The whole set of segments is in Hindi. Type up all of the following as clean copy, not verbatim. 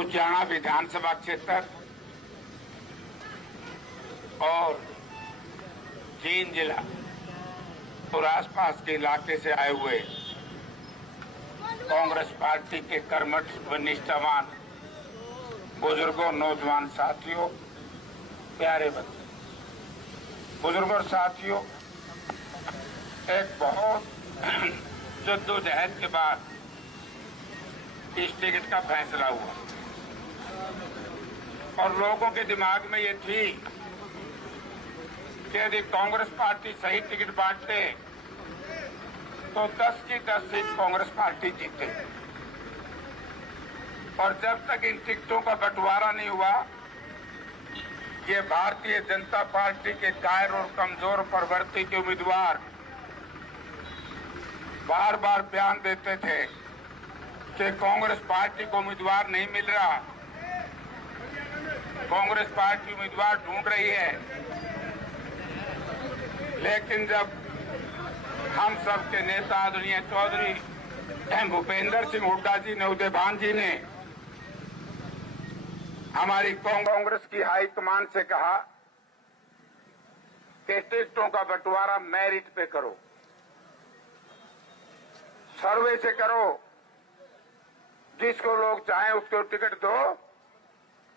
उज्जाणा विधानसभा क्षेत्र और जींद जिला और आसपास के इलाके से आए हुए कांग्रेस पार्टी के कर्मठ व निष्ठावान बुजुर्गों, नौजवान साथियों, प्यारे बच्चे, बुजुर्गों साथियों, एक बहुत जद्दोजहद के बाद इस टिकट का फैसला हुआ और लोगों के दिमाग में ये थी कि यदि कांग्रेस पार्टी सही टिकट बांटते तो 10 की 10 सीट कांग्रेस पार्टी जीते। और जब तक इन टिकटों का बंटवारा नहीं हुआ, ये भारतीय जनता पार्टी के कायर और कमजोर प्रवृत्ति के उम्मीदवार बार बार बयान देते थे कि कांग्रेस पार्टी को उम्मीदवार नहीं मिल रहा, कांग्रेस पार्टी उम्मीदवार ढूंढ रही है। लेकिन जब हम सब के नेता आदरणीय चौधरी भूपेंद्र सिंह हुड्डा जी ने, उदयभान जी ने हमारी कांग्रेस की हाईकमान से कहा कि टिकटों का बंटवारा मेरिट पे करो, सर्वे से करो, जिसको लोग चाहें उसको टिकट दो,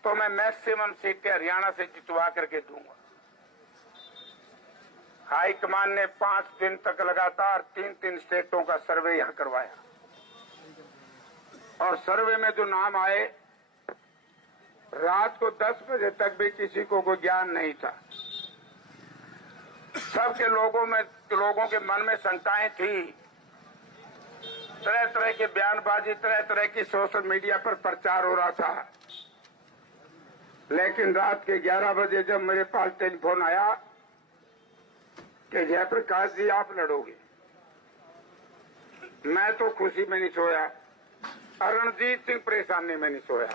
तो मैं मैक्सिमम सीटें हरियाणा से जितवा करके दूंगा। हाईकमान ने 5 दिन तक लगातार 3-3 स्टेटों का सर्वे यहां करवाया और सर्वे में जो नाम आए, रात को 10 बजे तक भी किसी को कोई ज्ञान नहीं था। सबके लोगों के मन में शंकाएं थी, तरह तरह की बयानबाजी, तरह तरह की सोशल मीडिया पर प्रचार हो रहा था। लेकिन रात के 11 बजे जब मेरे पास टेलीफोन आया कि जयप्रकाश जी आप लड़ोगे, मैं तो खुशी में नहीं सोया, रणजीत सिंह परेशानी में नहीं सोया।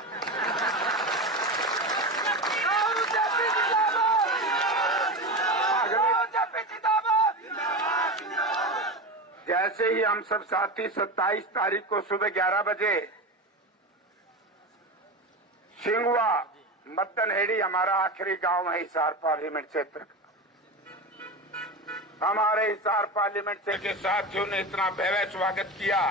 जैसे ही हम सब साथी 27 तारीख को सुबह 11 बजे सिंगवा मद्दनहेड़ी, हमारा आखिरी गांव है हिसार पार्लियामेंट क्षेत्र का, हमारे हिसार पार्लियामेंट क्षेत्र के साथियों ने इतना भव्य स्वागत किया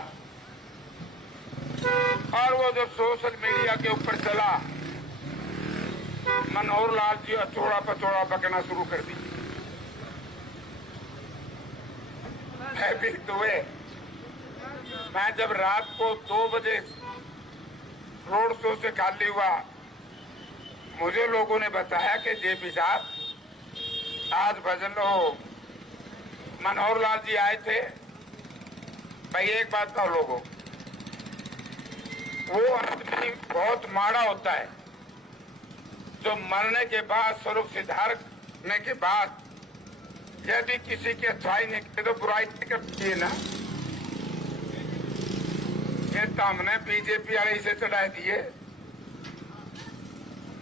और वो जो सोशल मीडिया के ऊपर चला, मनोहर लाल जी अचोड़ा पचोड़ा बकना शुरू कर दी। भयभीत हुए। मैं जब रात को 2 बजे रोड शो से खाली हुआ, मुझे लोगों ने बताया कि जेपी साहब आज भजन लो, मनोहर लाल जी आए थे। भाई एक बात कहो लोगों, वो आदमी बहुत माड़ा होता है जो मरने के बाद, स्वरूप सिधारने के बाद यदि किसी की अच्छाई नहीं की तो बुराई करती है ना। ये तो हमने बीजेपी वाले इसे चढ़ा दिए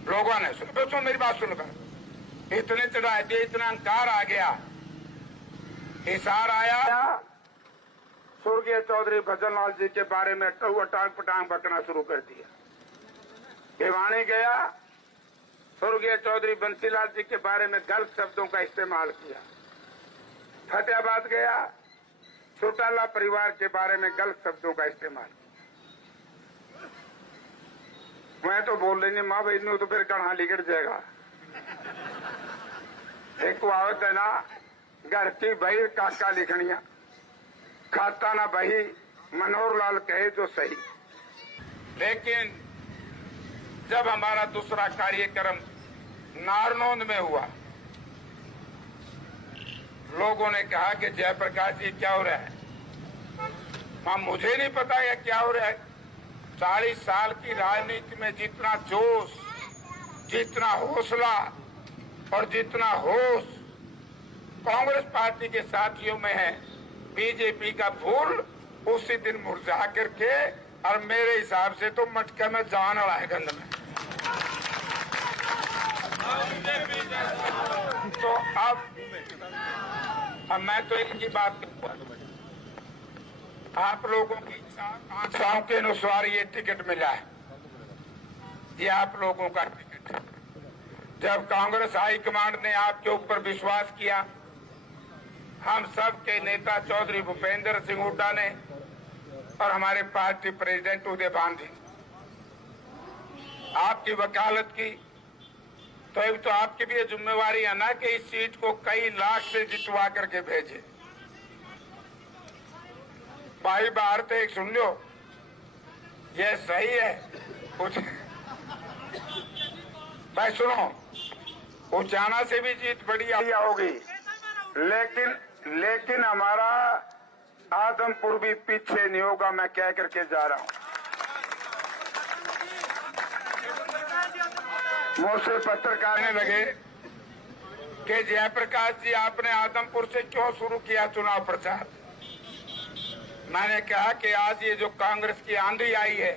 लोगों ने। सुनो मेरी बात सुनकर, इतने चढ़ा दिए, इतना अहंकार आ गया, हिसार आया। स्वर्गीय चौधरी भजनलाल जी के बारे में टांग पटांग बकना शुरू कर दिया। भिवानी गया, स्वर्गीय चौधरी बंसीलाल जी के बारे में गलत शब्दों का इस्तेमाल किया। फतेहाबाद गया, चौटाला परिवार के बारे में गलत शब्दों का इस्तेमाल किया। मैं तो बोल रही नहीं, माँ बहन तो फिर कहाँ लिगड़ जाएगा। एक कहावत है ना, घर की बही काका लिखनिया, खाता ना बही मनोहर लाल कहे जो सही। लेकिन जब हमारा दूसरा कार्यक्रम नारनौंद में हुआ, लोगों ने कहा कि जयप्रकाश जी क्या हो रहा है। हाँ, मुझे नहीं पता यह क्या हो रहा है। 40 साल की राजनीति में जितना जोश, जितना हौसला और जितना होश कांग्रेस पार्टी के साथियों में है, बीजेपी का फूल उसी दिन मुरझा करके, और मेरे हिसाब से तो मटके में जान रहा है गंद में। तो अब मैं तो इनकी बात आप लोगों की आशाओं के अनुसार ये टिकट मिला है। ये आप लोगों का टिकट है। जब कांग्रेस हाईकमांड ने आपके ऊपर विश्वास किया, हम सब के नेता चौधरी भूपेंद्र सिंह हुड्डा ने और हमारे पार्टी प्रेसिडेंट उदय भान जी आपकी वकालत की, तो अब तो आपकी भी ये जिम्मेवारी है ना कि इस सीट को कई लाख से जितवा करके भेजे। भाई भारत एक सुन लो, ये सही है कुछ भाई सुनो, उचाना से भी जीत बढ़िया होगी, लेकिन हमारा आदमपुर भी पीछे नहीं होगा, मैं कह करके जा रहा हूं। मुझसे पत्रकार ने लगे कि जयप्रकाश जी आपने आदमपुर से क्यों शुरू किया चुनाव प्रचार। मैंने कहा कि आज ये जो कांग्रेस की आंधी आई है,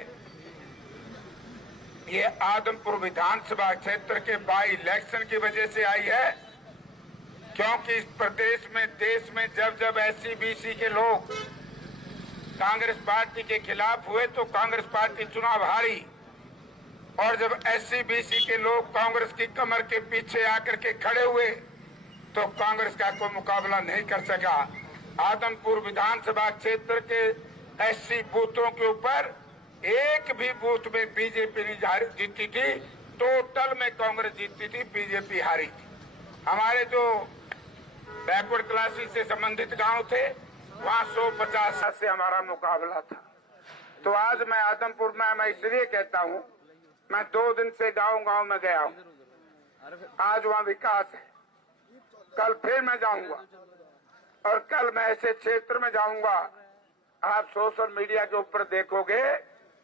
ये आदमपुर विधानसभा क्षेत्र के बाई इलेक्शन की वजह से आई है, क्योंकि इस प्रदेश में देश में जब जब एससी बीसी के लोग कांग्रेस पार्टी के खिलाफ हुए तो कांग्रेस पार्टी चुनाव हारी, और जब एससी बीसी के लोग कांग्रेस की कमर के पीछे आकर के खड़े हुए तो कांग्रेस का कोई मुकाबला नहीं कर सका। आदमपुर विधानसभा क्षेत्र के एससी बूथों के ऊपर एक भी बूथ में बीजेपी नहीं जीती थी, टोटल में कांग्रेस जीती थी, बीजेपी हारी थी। हमारे जो बैकवर्ड क्लासेस से संबंधित गांव थे वहां 150 से हमारा मुकाबला था। तो आज मैं आदमपुर में मैं इसलिए कहता हूं, मैं 2 दिन से गांव में गया हूं, आज वहां विकास है, कल फिर मैं जाऊंगा और कल मैं ऐसे क्षेत्र में जाऊंगा, आप सोशल मीडिया के ऊपर देखोगे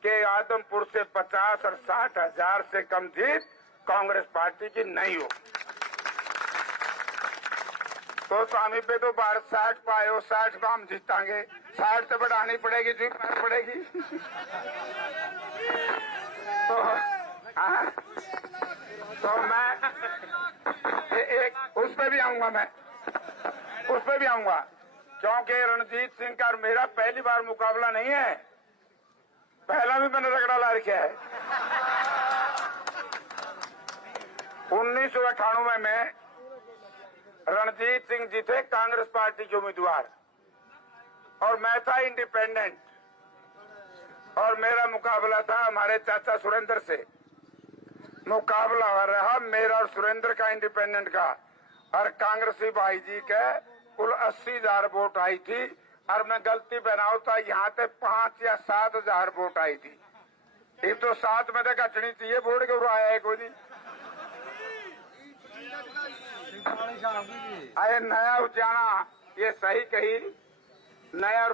कि आदमपुर से 50 और 60 हजार से कम जीत कांग्रेस पार्टी की नहीं हो। तो स्वामी पे तो 60 पाए हो, 60 का हम जीतांगे, 60 तो बढ़ानी पड़ेगी, जीतना पड़ेगी। तो मैं एक उस पे भी आऊंगा, मैं उस पे भी आऊंगा, क्योंकि रणजीत सिंह का मेरा पहली बार मुकाबला नहीं है, पहला भी मैंने रगड़ा ला रखा है। 1998 में रणजीत सिंह जी थे कांग्रेस पार्टी के उम्मीदवार और मैं था इंडिपेंडेंट, और मेरा मुकाबला था हमारे चाचा सुरेंद्र से। मुकाबला रहा मेरा और सुरेंद्र का इंडिपेंडेंट का, और कांग्रेसी भाई जी के कुल 80,000 वोट आई थी, और मैं गलती बनाऊ था यहाँ पे 5 या 7 हजार वोट आई थी। ये तो 7 में तो घटनी चाहिए, वोट क्यों आया है कोई नहीं। अरे नया उचाना, ये सही कही, नया और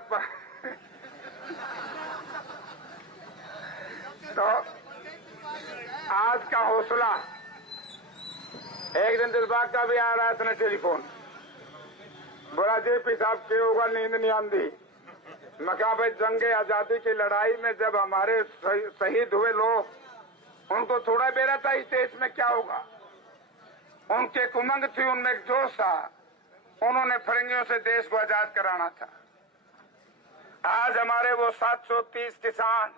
तो आज का हौसला, एक दिन दिलबाग का भी आ रहा था टेलीफोन, बोला जेपी साहब के होगा नींद नहीं आंधी। मैं कहा भाई जंगे आजादी की लड़ाई में जब हमारे शहीद हुए लोग, उनको थोड़ा बेरा था इस देश में क्या होगा, उनके उमंग थी, उनमें एक जोश था, उन्होंने फिरंगियों से देश को आजाद कराना था। आज हमारे वो 730 किसान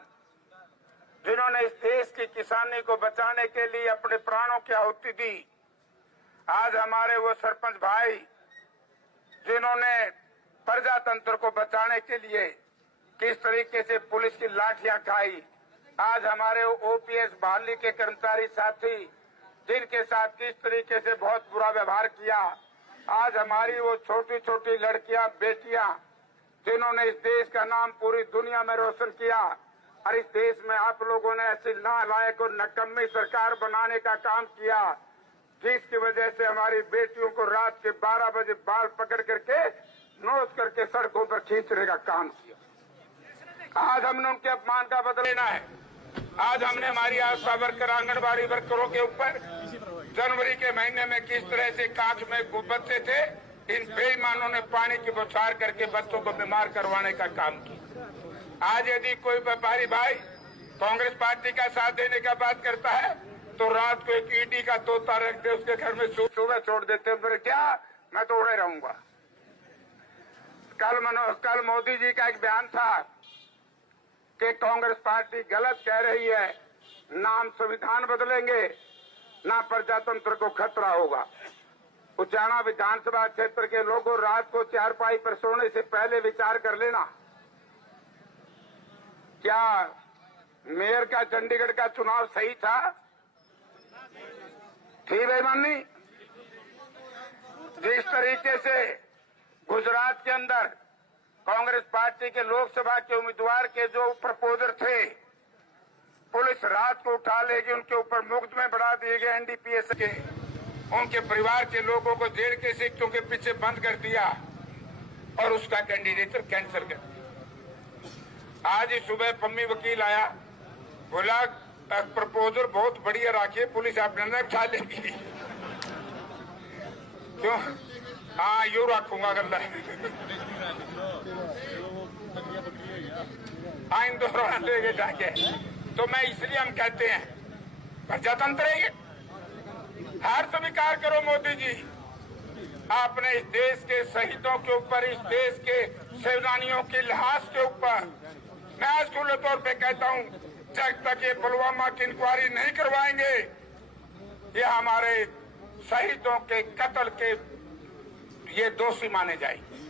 जिन्होंने इस देश की किसानी को बचाने के लिए अपने प्राणों की आहुति दी, आज हमारे वो सरपंच भाई जिन्होंने प्रजातंत्र को बचाने के लिए किस तरीके से पुलिस की लाठियां खाई, आज हमारे ओपीएस बहाली के कर्मचारी साथी जिनके साथ किस तरीके से बहुत बुरा व्यवहार किया, आज हमारी वो छोटी छोटी लड़कियां बेटियां जिन्होंने इस देश का नाम पूरी दुनिया में रोशन किया, और इस देश में आप लोगों ने ऐसी नालायक और नकम्मी सरकार बनाने का काम किया जिसकी वजह से हमारी बेटियों को रात के 12 बजे बाल पकड़ करके नोच करके सड़कों पर खींचने का काम किया। आज हमने उनके अपमान का बदला लेना है। आज हमने हमारी आशा वर्कर, आंगनबाड़ी वर्करों के ऊपर जनवरी के महीने में किस तरह से कांच में बच्चे थे, इन बेईमानों ने पानी की बौछार करके बच्चों को बीमार करवाने का काम किया। आज यदि कोई व्यापारी भाई कांग्रेस पार्टी का साथ देने का बात करता है तो रात को एक ईडी का तोता रख दे उसके घर में, सुबह छोड़ देते, फिर क्या मैं तो उड़े रहूंगा। कल मोदी जी का एक बयान था कि कांग्रेस पार्टी गलत कह रही है नाम संविधान बदलेंगे, ना प्रजातंत्र को खतरा होगा। उचाना विधानसभा क्षेत्र के लोगों, रात को चारपाई पर सोने से पहले विचार कर लेना। क्या मेयर का चंडीगढ़ का चुनाव सही था? थी बेईमानी? जिस तरीके से गुजरात के अंदर कांग्रेस पार्टी के लोकसभा के उम्मीदवार के जो प्रपोजर थे, पुलिस रात को उठा लेगी, उनके ऊपर मुकदमे बढ़ा दिए गए एनडीपीएस के, उनके परिवार के लोगों को जेल के सिक्कों के पीछे बंद कर दिया और उसका कैंडिडेचर कैंसिल कर दिया। आज ही सुबह पम्मी वकील आया, बोला प्रपोजल बहुत बढ़िया रखिए, पुलिस आप निर्णय उठा लेगी। क्यों? हाँ, यूं रखूंगा गल्ला। हाँ, इन दोनों लेके जाके तो मैं इसलिए हम कहते हैं प्रजातंत्र है ये। हार स्वीकार करो मोदी जी। आपने इस देश के शहीदों के ऊपर, इस देश के सेनानियों के लिहाज के ऊपर, मैं आज खुले तौर पे कहता हूं, जब तक ये पुलवामा की इंक्वायरी नहीं करवाएंगे, ये हमारे शहीदों के कत्ल के ये दोषी माने जाएंगे।